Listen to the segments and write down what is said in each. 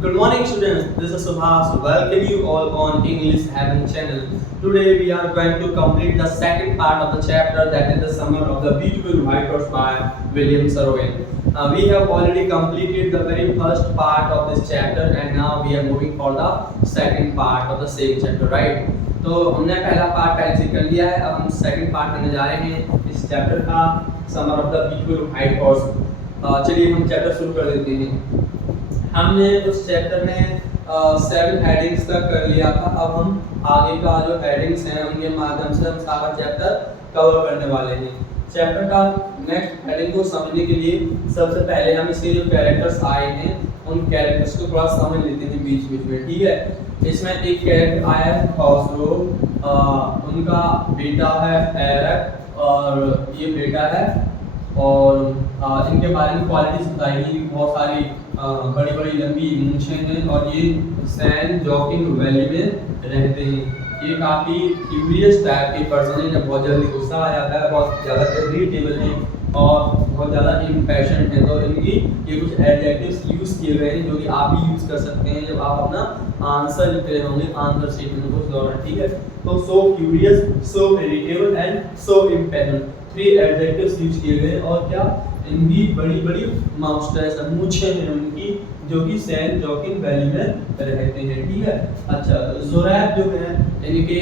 Good morning, students. This is Subhas. Welcome you all on English Heaven channel. Today we are going to complete the second part of the chapter, that is the Summer of the Beautiful White Horse by William Saroyan. We have already completed the very first part of this chapter and now we are moving for the second part of the same chapter, right? तो हमने पहला part पहले से कर लिया है, अब हम सेकंड पार्ट करने जा रहे हैं इस चैप्टर का, summer of the beautiful white horse. चलिए हम चैप्टर शुरू कर देते हैं। हमने उस चैप्टर में 7 हेडिंग्स तक कर लिया था। अब हम आगे का जो हेडिंग्स हैं उनके माध्यम से हम सारा चैप्टर कवर करने वाले हैं। चैप्टर का नेक्स्ट हेडिंग को समझने के लिए सबसे पहले हम इसके जो कैरेक्टर्स आए हैं उन कैरेक्टर्स को थोड़ा समझ लेते हैं बीच बीच में, ठीक है। इसमें एक कैरेक्टर आया है खसरो, उनका बेटा है एरक और ये बेटा है, और इनके बारे में क्वालिटीज बताई। बहुत सारी बड़ी बड़ी लंबी मूंछें हैं और ये सैन जोकिंग वैली में रहते हैं। ये काफ़ी क्यूरियस टाइप के पर्सन है, जब बहुत जल्दी गुस्सा आ जाता है, बहुत ज़्यादा इरिटेबल है और बहुत ज़्यादा इम्पैशनेट है। तो इनकी ये कुछ एडजेक्टिव्स यूज़ किए गए हैं जो कि आप भी यूज़ कर सकते हैं जब आप अपना आंसर लिख रहे होंगे आंसर स्टेटमेंट को दौरान, ठीक है। तो so curious, so irritable and so impassionate, 3 adjectives use किए गए। और क्या, इनकी बड़ी बड़ी माउस्टर्स मूंछें हैं उनकी, जो कि सैन जोकिंग वैली में रहते हैं, ठीक है। अच्छा, ज़ुरैब जो है इनके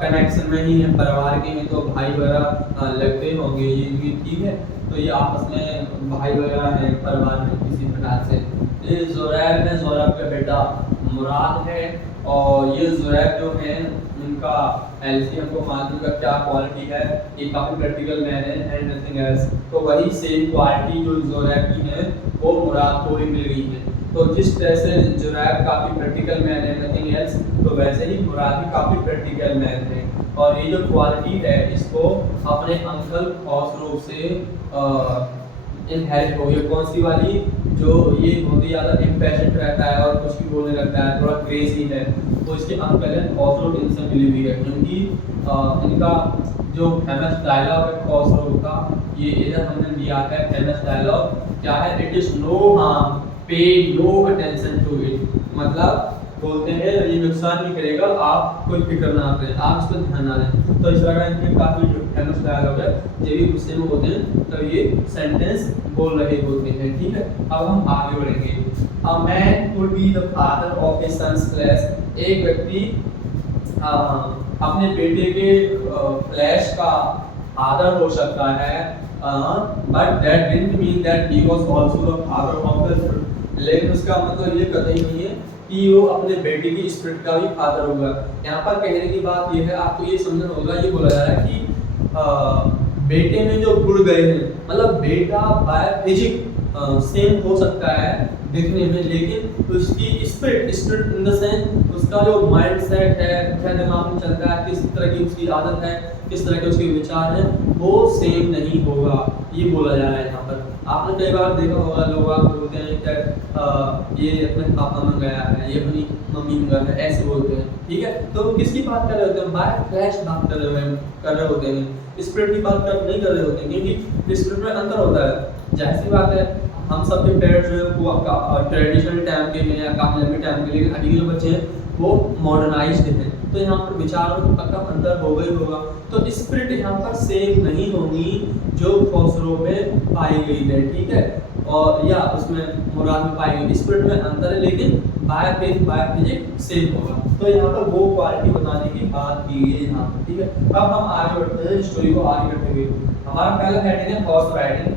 कनेक्शन में ही है, परिवार के हैं, तो भाई वगैरह लगते होंगे ये इनके, ठीक है। तो ये आपस में भाई वगैरह हैं परिवार में किसी प्रकार से। ये ज़ुरैब है, ज़ुरैब का बेटा मुराद है, और ये ज़ुरैब जो है इनका एलसीएम को मालूम का क्या क्वालिटी है, ये काफ़ी प्रैक्टिकल मैन है एंड नथिंग एल्स। तो वही सेम क्वालिटी जो ज़ुरैब की है वो मुराद को भी मिल गई है। तो जिस तरह से ज़ुरैब काफ़ी प्रैक्टिकल मैन है नथिंग एल्स, तो वैसे ही मुराद भी काफ़ी प्रैक्टिकल मैन है। और ये जो क्वालिटी है इसको अपने अंकल खसरो से इनहेरिट हो गई। कौन सी वाली, जो ये बहुत ही ज़्यादा इम्पैशनेट रहता है और कुछ भी बोलने लगता है, थोड़ा क्रेजी है, तो इसके अंकल है खसरो इनसे मिली हुई है। क्योंकि इनका जो फेमस डायलॉग है खसरो का, ये इधर हमने दिया है फेमस डायलॉग, क्या है, इट इज़ नो हार्म, पे नो अटेंशन टू इट। मतलब बोलते हैं ये नुकसान नहीं करेगा, आप कोई फिक्र ना करें, आप इस पर ध्यान ना दें। तो इस तरह का इनके काफ़ी फेमस डायलॉग है, जब भी गुस्से में होते हैं तो ये सेंटेंस बोल रहे होते हैं, ठीक है। अब हम आगे बढ़ेंगे। A man could be the father of his sons flash, एक व्यक्ति अपने बेटे के फ्लैश का फादर हो सकता है, but that didn't mean that he was also the father of the spirit. लेकिन उसका मतलब ये कतई नहीं है कि वो अपने बेटे की स्पिरिट का भी फादर होगा। यहाँ पर कहने की बात ये है, आपको ये समझना होगा, ये बोला जा रहा है कि बेटे में जो गुण गए हैं, मतलब बेटा बाय फिजिक सेम हो सकता है दिखने में, लेकिन उसकी स्पिरिट इन द सेंस उसका जो माइंड सेट है, क्या दिमाग में चलता है, किस तरह की उसकी आदत है, किस तरह के उसके विचार हैं, वो सेम नहीं होगा, ये बोला जा रहा है यहाँ पर। आपने कई बार देखा होगा, लोग आप बोलते हैं कि ये अपने पापा में गया है, ये अपनी मम्मी में गया है, ऐसे बोलते हैं, ठीक है। तो किसकी बात कर रहे होते हैं, बाय फ्लैश बात कर रहे होते हैं, स्पिरिट की बात नहीं कर रहे होते हैं, क्योंकि स्पिरिट में अंतर होता है। जाहिर सी बात है, हम सबके पेरेंट्स जो है वो ट्रेडिशनल टाइम के हैं या काफ़ी लंबे टाइम के, लेकिन अभी के जो बच्चे हैं वो मॉडर्नाइज्ड हैं, तो यहाँ पर विचारों में पक्का अंतर होगा ही होगा। तो स्पिरिट यहाँ पर सेम नहीं होगी जो खसरो में पाई गई है, ठीक है, और या उसमें मुराद में पाई गई। स्पिरिट में अंतर है लेकिन बाय फिजिक सेम होगा। तो यहाँ पर वो क्वालिटी बताने की बात की गई है यहाँ पर, ठीक है। अब हम आगे बढ़ते हैं, स्टोरी को आगे बढ़ते हुए हमारा पहला हेडिंग है हॉर्स राइडिंग।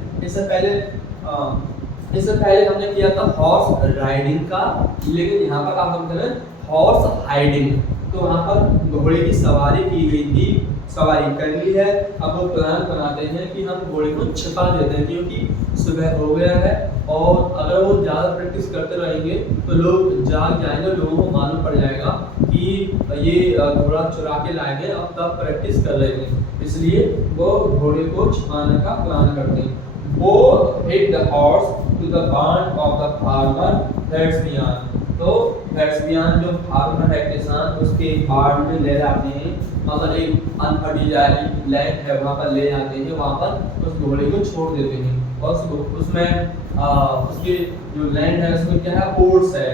इससे पहले हमने किया था हॉर्स राइडिंग का, लेकिन यहाँ पर आप हम करें हॉर्स हाइडिंग। तो यहाँ पर घोड़े की सवारी की गई थी, सवारी कर ली है। अब वो प्लान बनाते हैं कि हम घोड़े को छिपा देते हैं, क्योंकि सुबह हो गया है और अगर वो ज़्यादा प्रैक्टिस करते रहेंगे तो लोग जाग जाएंगे, लोगों को मालूम पड़ जाएगा कि ये घोड़ा चुरा के लाए हैं, अब तब प्रैक्टिस कर रहे हैं, इसलिए वो घोड़े को छिपाने का प्लान करते हैं। Both hit the horse to the barn of the farmer Thersbian। तो थेर्सबियान जो फार्मर है, किसान, उसके बार्न में ले जाते हैं, मतलब एक अनफर्टिलाइज्ड लैंड है वहाँ पर ले जाते हैं, वहाँ पर उस घोड़े को छोड़ देते हैं और उसमें उसके जो लैंड है उसमें क्या है, ओट्स है,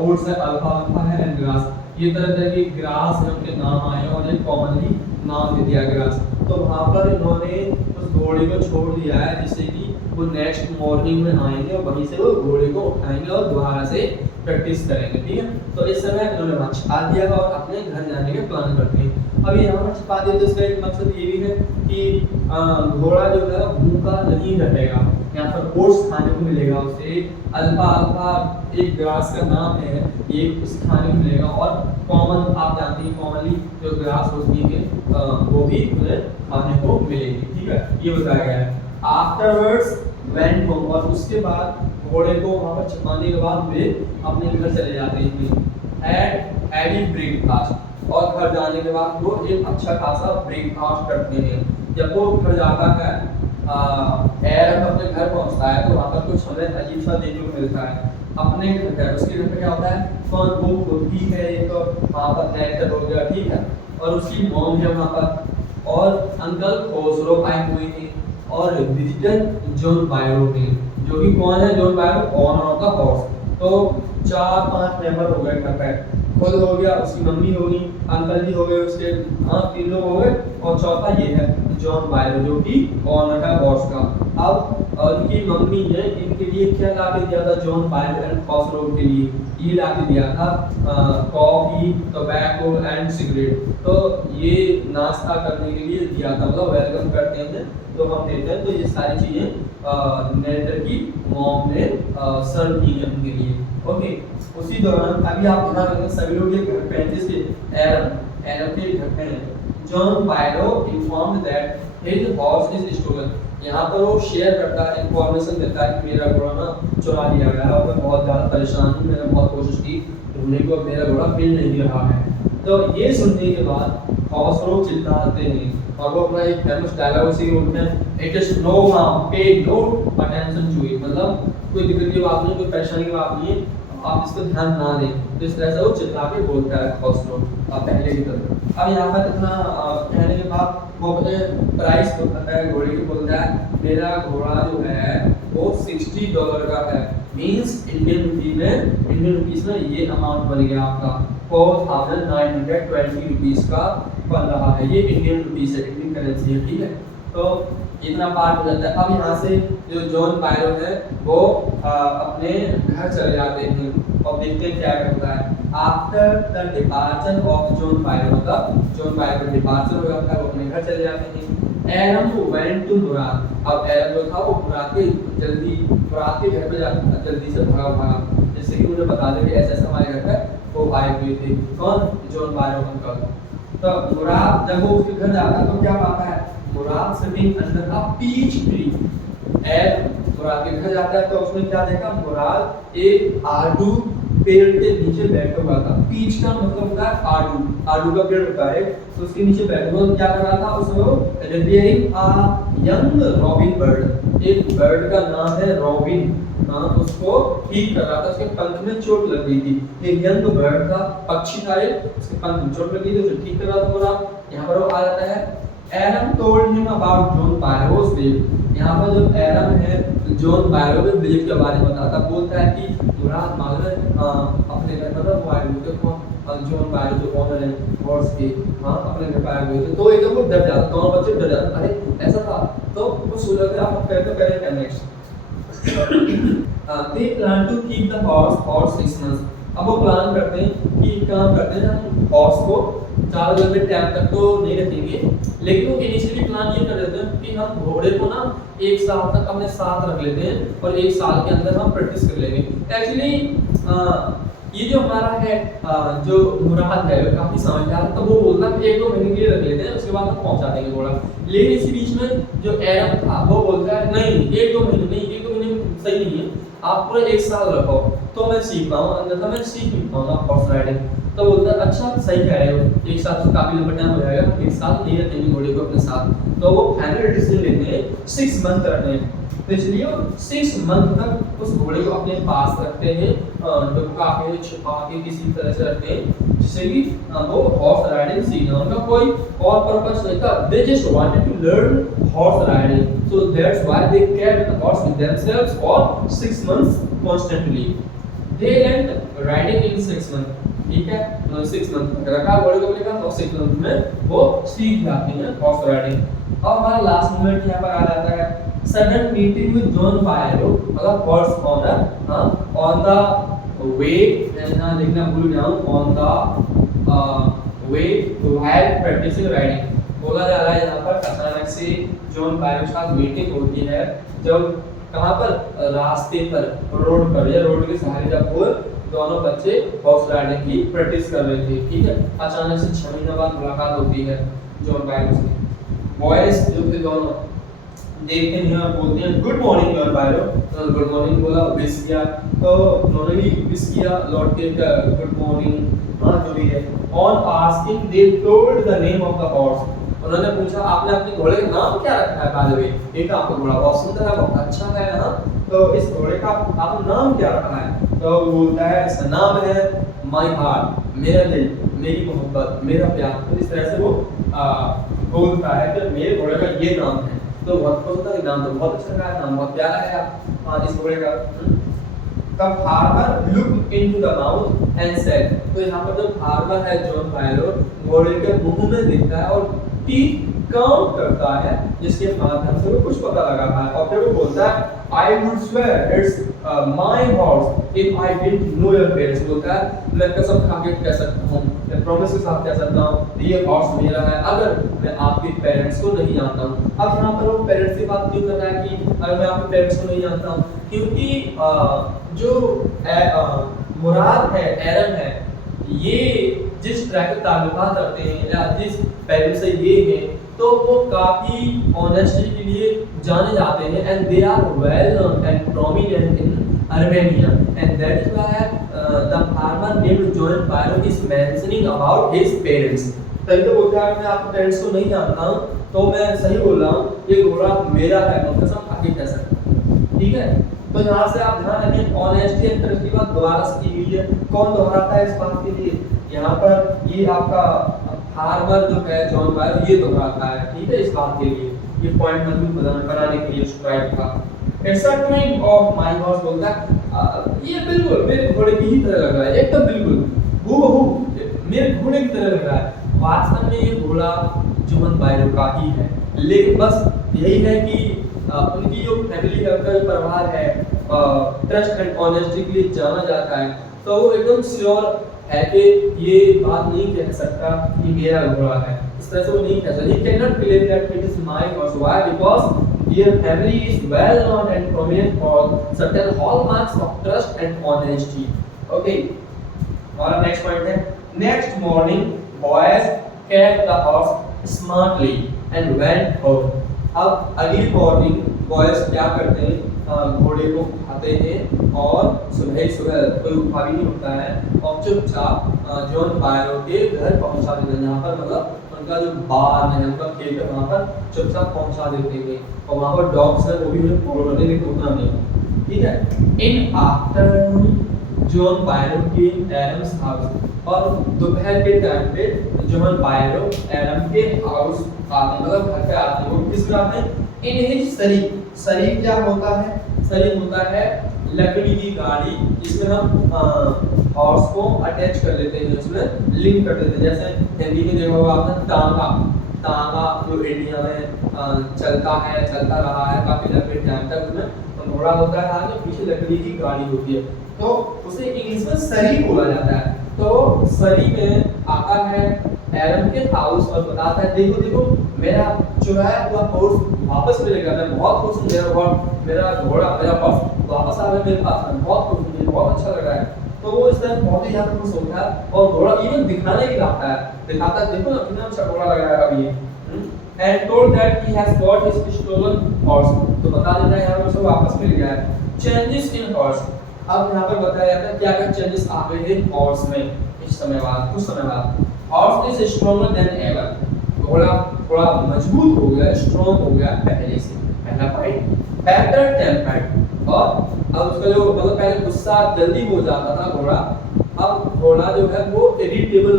ओट्स है, अल्फा है एंड ग्रास। ये तरह तरह की ग्रास है, उनके नाम आए और एक कॉमनली नाम दे दिया ग्रास। तो वहाँ पर इन्होंने उस घोड़े को छोड़ दिया है जिससे कि वो नेक्स्ट मॉर्निंग में आएंगे और वहीं से वो घोड़े को उठाएंगे और दोबारा से प्रैक्टिस करेंगे, ठीक है। तो इस समय उन्होंने वहाँ छिपा दिया और अपने घर जाने का प्लान करते हैं। अब यहाँ पर छिपा दिया तो इसका एक मकसद ये भी है कि घोड़ा जो है भूखा नहीं रहेगा, यहाँ पर ओट्स खाने को मिलेगा उसे, अल्फा एक ग्रास का नाम है, ये उसे खाने को मिलेगा और कॉमन आप जानते हैं कॉमनली जो ग्रास होती है वो भी उन्हें खाने को मिलेगी, ठीक है, ये बताया गया है। आफ्टरवर्ड्स वेंट होम, और उसके बाद घोड़े को वहां पर छिपाने के बाद वे अपने घर चले जाते हैं। हैड हैवी ब्रेकफास्ट, और घर जाने के बाद वो एक अच्छा खासा ब्रेकफास्ट करते हैं। जब वो घर जाता है एरन अपने घर पहुंचता है तो वहां पर कुछ हमें अजीब सा देखने को मिलता है। अपने घर पे उसके घर पे क्या होता है, कौन वो खुद ही है, एक तो वहां पर कैरेक्टर हो गया, ठीक है, और उसकी मॉम है वहां पर, और अंकल खोसरो आए हुए हैं, और विजिटर जॉन बायरो ने, जो कि कौन है, John बायरो owner of the house. तो 4-5 मेंबर हो गए घर पे, खुद हो गया, उसकी मम्मी होगी, अंकल जी हो गए उसके, 3 लोग हो गए, और चौथा ये है जॉन बायरो जो कि ओनर है हाउस का। अब उनकी मम्मी ने इनके लिए क्या ला के दिया था, जॉन बायरो एंड खॉसरो के लिए ये ला के दिया था कॉफी, टोबैको एंड सिगरेट। तो ये नाश्ता करने के लिए दिया था, मतलब वेलकम करते हैं तो हम देते हैं, तो ये सारी चीजें नरेटर की मॉम ने सर्व की है उनके लिए, ओके। उसी दौरान अभी आप ध्यान रखना सभी लोग ये घर पे हैं, जिसके एरन के घर पे हैं। John Byrow informed that his horse is stolen, यहाँ पर वो शेयर करता है, इंफॉर्मेशन देता है कि मेरा घोड़ा ना चुरा लिया गया है और मैं बहुत ज़्यादा परेशान हूँ, मैंने बहुत कोशिश की ढूंढने को, मेरा घोड़ा मिल नहीं रहा है। तो ये सुनने के बाद हॉर्स लोग चिल्लाते हैं और वो अपना एक फेमस डायलॉग उसी बोलते हैं, इट इज नो हार्म, पे नो अटेंशन टू इट, मतलब कोई दिक्कत की बात नहीं, कोई परेशानी की बात नहीं है, आप इसको ध्यान ना दें। तो इस तरह से वो चिल्ला के बोलता है हॉर्स लोग पहले की तरह। अब यहाँ पर इतना कहने के बाद वो अपने प्राइस बताता है घोड़े की, बोलता है मेरा घोड़ा जो है वो $60 का है, मींस इंडियन रुपीस में ये अमाउंट बन गया आपका 4920 रुपीस का बन रहा है, ये इंडियन रुपीस है, इंडियन करेंसी है, ठीक है। तो इतना पार्ट हो जाता है। अब यहाँ से जो जॉन बायरो है वो अपने घर चले जाते हैं और देखते हैं क्या करता है। After the departure of John Byro, मतलब जॉन बायरो का डिपार्चर हो जाता है, वो अपने घर चले जाते हैं। एरन वेंट टू मुराद, अब एरन जो था वो मुराद के घर पे जाता था, जल्दी से भागा, जैसे कि उन्हें बता दें कि ऐसे हमारे घर पे वो आए हुए थे, कौन, जॉन बायरो अंकल। तो मुराद जब वो उसके घर जाता है तो क्या पाता है, Murad sitting under a peach tree. Murad के घर जाता है तो उसने क्या देखा, मुराद एक आड़ू पेड़ के नीचे बैठा हुआ था। पीच का मतलब होता है आड़ू, आड़ू का पेड़ होता है, तो उसके नीचे बैठा हुआ क्या कर रहा था, उसमें repairing a young robin bird, एक बर्ड का नाम है रॉबिन, उसको ठीक कर रहा था, उसके पंख में चोट लग गई थी। एक यंग बर्ड था, पक्षी था, उसके पंख में चोट लग गई थी, उसे ठीक कर रहा था मुराद। यहाँ पर वो आ जाता है, Aaron told him about John Byro's visit. यहाँ पर जो एरन है जॉन बायरो के विजिट के बारे में बताता, बोलता है कि मुराद मालूम अपने घर पर वो आए हुए थे, जॉन बायरो जो ओनर है हॉर्स के, अपने घर पर आए हुए थे। तो एकदम वो डर जाता, दोनों बच्चे डर जाते, अरे ऐसा था। तो वो सोच रहे थे आप करें क्या next. they plan to keep the horse for 6 months। अब वो प्लान करते हैं कि काम करते हैं हम हॉर्स को 4 लंबे टाइम तक तो नहीं रखेंगे, लेकिन वो इनिशियली प्लान ये कर देते हैं कि हम घोड़े को ना 1 साल तक अपने साथ रख लेते हैं और 1 साल के अंदर हम प्रैक्टिस कर लेंगे। एक्चुअली ये जो हमारा है जो मुराद है काफी समझदार, तो वो बोलता है 1-2 महीने के लिए रख लेते हैं, उसके बाद हम पहुंचा देंगे घोड़ा। लेकिन इसी बीच में जो एरन था वो बोलता है नहीं 1-2 महीने नहीं, 1-2 महीने सही नहीं है, आप पूरे 1 साल रखो तो मैं सीख पाऊँ, अन्यथा मैं सीख नहीं पाऊंगा हॉर्स राइडिंग। तो बोलता है अच्छा सही कह रहे हो, 1 साल तो काफी लंबा टाइम हो जाएगा, 1 साल नहीं रखेंगे घोड़े को अपने साथ। तो वो फाइनल डिसीजन लेते हैं 6 मंथ रखने। तो इसलिए 6 मंथ तक उस घोड़े को अपने पास रखते हैं, डुबका के छुपा के किसी तरह से रखते हैं जिससे कि वो हॉर्स राइडिंग सीखना। उनका कोई और पर्पस नहीं था, they just wanted to learn horse riding, so that's why they cared the horse with themselves for 6 months constantly. They learned riding in 6 month, ठीक है, 6 मंथ तक रखा घोड़े को अपने पास और 6 मंथ में वो सीख जाते हैं हॉर्स राइडिंग। और हमारा लास्ट मोमेंट यहाँ पर आ जाता है sudden meeting with John Byro, मतलब हॉर्स ऑन द वे, मैं यहाँ लिखना भूल गया हूँ, on the way to have practising riding. बोला जा रहा है यहाँ पर अचानक से जॉन बायरो के साथ मीटिंग होती है, जब कहाँ पर, रास्ते पर, रोड पर या रोड के सहारे जब वो दोनों बच्चे हॉर्स राइडिंग की प्रैक्टिस कर रहे थे, ठीक है। अचानक से 6 महीने बाद मुलाकात होती है जॉन बायरो से। बॉयज जो थे दोनों देखते हैं और बोलते हैं गुड मॉर्निंग जॉन बायरो, तो गुड मॉर्निंग बोला, विश किया, तो उन्होंने भी विश किया लौट के गुड मॉर्निंग, हाँ जो भी है। On asking they told the name of the horse, उन्होंने पूछा आपने अपने घोड़े का नाम क्या रखा है? बाय द वे, एक आपका घोड़ा बहुत सुंदर है, बहुत अच्छा है ना, तो इस घोड़े का आपने नाम क्या रखा है? तो वो बोलता है इसका नाम है माय हार्ट, मेरा दिल, मेरी मोहब्बत, मेरा प्यार। तो इस तरह से वो बोलता है कि मेरे घोड़े का ये नाम है। तो बहुत पसंद है, नाम तो बहुत अच्छा है, नाम बहुत प्यारा है इस घोड़े का। The farmer looked into the mouth and said, तो यहाँ पर जो फार्मर है जॉन बायरो घोड़े के मुंह में देखता है और टीथ काउंट करता है, जिसके माध्यम से वो कुछ पता लगाता है और फिर वो बोलता है I would swear it's my horse if I didn't know your parents। बोलता है मैं कसम खा के कह सकता हूँ, मैं प्रॉमिस के साथ कह सकता हूँ ये हॉर्स मेरा है अगर मैं आपके पेरेंट्स को नहीं जानता हूँ। अब यहाँ पर वो पेरेंट्स की बात क्यों कर रहा है कि अगर मैं आपके पेरेंट्स को नहीं जानता हूँ? क्योंकि जो मुराद है, एरन है, ये जिस ट्रैक का ताल्लुकात रखते हैं या जिस पेरेंट्स से ये हैं, तो वो काफी ऑनेस्टी के लिए जाने जाते हैं and they are well known and prominent in Armenia and that is why the farmer named John Biro is mentioning about his parents. तभी तो बोलता है मैं आपके पेरेंट्स को नहीं जानता हूँ, तो मैं सही बोल रहा हूँ, ये घोड़ा मेरा है, मैं कसम खा के कह सकता हूँ, ठीक है। तो यहाँ से आप ध्यान रखें ऑनेस्टी एंड ट्रस्ट की बात दोबारा से की हुई है। कौन दोहराता है इस बात के लिए? यहाँ पर ये आपका फार्मर जो है जॉन बायरो ये दोहराता है, ठीक है, इस बात के लिए, ये पॉइंट मजबूत बनाने के लिए स्ट्राइक का। It's a twin of my horse, बोलता है ये बिल्कुल मेरे घोड़े की ही तरह लग रहा है, एकदम बिल्कुल हूबहू मेरे घोड़े की तरह लग रहा है। वास्तव में ये घोड़ा जॉन बायरो का ही है, लेकिन बस यही है कि उनकी जो फैमिली है, उनका जो परिवार है, ट्रस्ट एंड ऑनेस्टी के लिए जाना जाता है, तो वो एकदम श्योर है कि ये बात नहीं कह सकता कि मेरा घोड़ा है, इस तरह से वो नहीं कह सकता। He cannot claim that it is my horse. Why? Because their family is well known and prominent for certain hallmarks of trust and honesty. Okay. हमारा next point है, next morning boys kept the horse smartly and went home. अब अगली morning boys क्या करते हैं, घोड़े को उठाते हैं और सुबह कोई उठा भी नहीं होता है और चुपचाप जॉन बायरो के घर पहुंचा देते हैं। यहाँ पर मतलब उनका जो बार है, उनका खेत है, वहाँ पर चुपचाप पहुंचा देते हैं और वहाँ पर डॉग्स है वो भी उन्हें फॉलो करने के उतना नहीं, ठीक है। इन आफ्टरनून जॉन बायरो के एडम्स हाउस, और दोपहर के टाइम पे जॉन बायरो एडम के हाउस आते हैं, मतलब घर पे आते हैं। वो किस में आते हैं? इन हिज सरी। सरी क्या होता है? सरी होता है लकड़ी की गाड़ी, जिसमें हम हॉर्स को अटैच कर लेते हैं, उसमें लिंक कर देते हैं। जैसे हिंदी में देखा होगा आपने तांगा, तांगा जो इंडिया में चलता रहा है काफी लंबे टाइम तक, उसमें घोड़ा होता है आगे, पीछे लकड़ी की गाड़ी होती है, तो उसे इंग्लिश में सरी बोला जाता है। तो सरी में आता है एरन के हाउस और बताता है देखो देखो मेरा चुराया हुआ हॉर्स वापस मिलेगा, मैं बहुत खुश हूँ, मेरा घोड़ा मेरा हॉर्स वापस आ गया मेरे पास, मैं बहुत खुश हूँ, मुझे बहुत अच्छा लग रहा है। तो वो इस तरह बहुत ही ज़्यादा खुश होता है और घोड़ा इवन दिखाने के लाता है, दिखाता है देखो ना कितना अच्छा घोड़ा लग रहा है अभी ये, and told that he has got his stolen horse, तो बता देता है यहाँ पर उसे वापस मिल गया है। Changes in horse, अब यहाँ पर बताया जाता है क्या क्या चेंजेस आ गए हैं हॉर्स में इस समय बाद, कुछ समय बाद। Horse is stronger than ever, घोड़ा थोड़ा मजबूत हो गया, स्ट्रॉन्ग हो गया पहले से, पहला पॉइंट बेटर टेम्पर्ड। और अब उसका जो मतलब पहले गुस्सा जल्दी हो जाता था घोड़ा, अब घोड़ा जो है वो इरिटेबल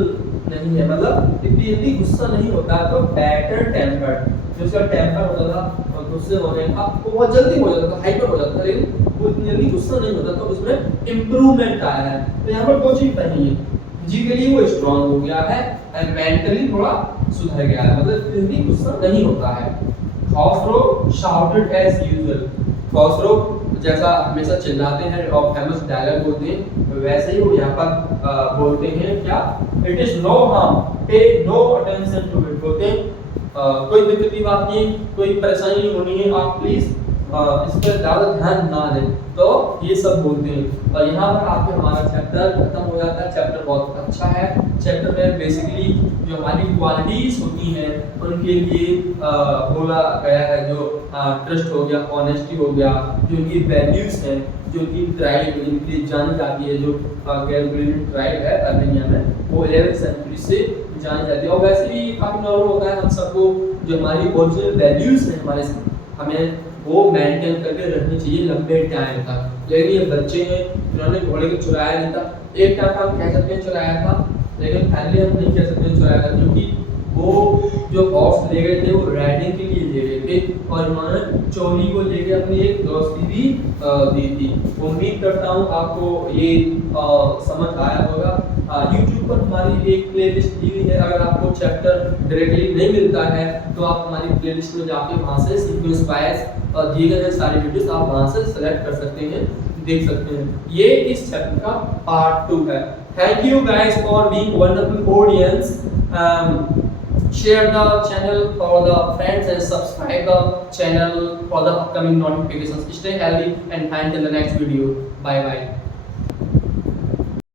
नहीं है, मतलब इतनी जल्दी गुस्सा नहीं होता है। तो बेटर टेम्पर्ड, जो उसका टेम्पर होता था और गुस्से होने का वो बहुत जल्दी हो जाता था, हाइपर हो जाता था, लेकिन वो इतनी जल्दी गुस्सा नहीं होता, तो उसमें इम्प्रूवमेंट आया है। तो यहाँ पर दो चीज पहली है, फिजिकली वो स्ट्रांग हो गया है एंड मेंटली थोड़ा सुधर गया है, मतलब इतनी जल्दी गुस्सा नहीं होता है। खसरो शाउटेड एज यूजुअल, खसरो जैसा हमेशा चिल्लाते हैं और फेमस डायलॉग बोलते हैं, वैसे ही वो यहाँ पर बोलते हैं क्या, इट इज नो हार्म, पे नो अटेंशन टू इट, बोलते हैं कोई दिक्कत की बात नहीं, कोई परेशानी नहीं होनी है, आप प्लीज इस पर ज़्यादा ध्यान ना दें। तो ये सब बोलते हैं। और यहाँ पर आपके हमारा चैप्टर खत्म हो जाता है। चैप्टर बहुत अच्छा है। चैप्टर में बेसिकली जो हमारी क्वालिटीज होती हैं उनके लिए बोला गया है, जो ट्रस्ट हो गया, ऑनेस्टी हो गया, जो उनकी वैल्यूज हैं, जो उनकी ट्राइब इनके जानी जाती है, जो कैलकुलेटेड ट्राइब है अर्मेनिया में, वो 11वीं सेंचुरी से जानी जाती है। और वैसे भी काफ़ी नॉर्मल होता है हम सबको, जो हमारी ओरिजिनल वैल्यूज हैं हमारे, हमें वो मेंटेन करके रखनी चाहिए लंबे टाइम तक। लेकिन ये बच्चे हैं जिन्होंने घोड़े को चुराया नहीं था, एक टाइम हम कह सकते हैं चुराया था, लेकिन फाइनली हम नहीं कह सकते चुराया था, क्योंकि वो जो हॉर्स ले गए थे वो राइडिंग के लिए ले गए थे और उन्होंने चोरी को लेके अपनी एक दोस्ती भी दी थी। उम्मीद करता हूँ आपको ये समझ आया होगा। YouTube पर हमारी एक प्लेलिस्ट दी हुई है, अगर आपको चैप्टर डायरेक्टली नहीं मिलता है तो आप हमारी प्लेलिस्ट में जाके वहाँ से सीक्वेंस वाइज दिए गए सारे वीडियोस आप वहाँ से सेलेक्ट कर सकते हैं, देख सकते हैं। ये इस चैप्टर का पार्ट 2 है। Thank you guys for being wonderful audience. Share the channel for the friends and subscribe the channel for the upcoming notifications. Stay healthy and until the next video. Bye bye.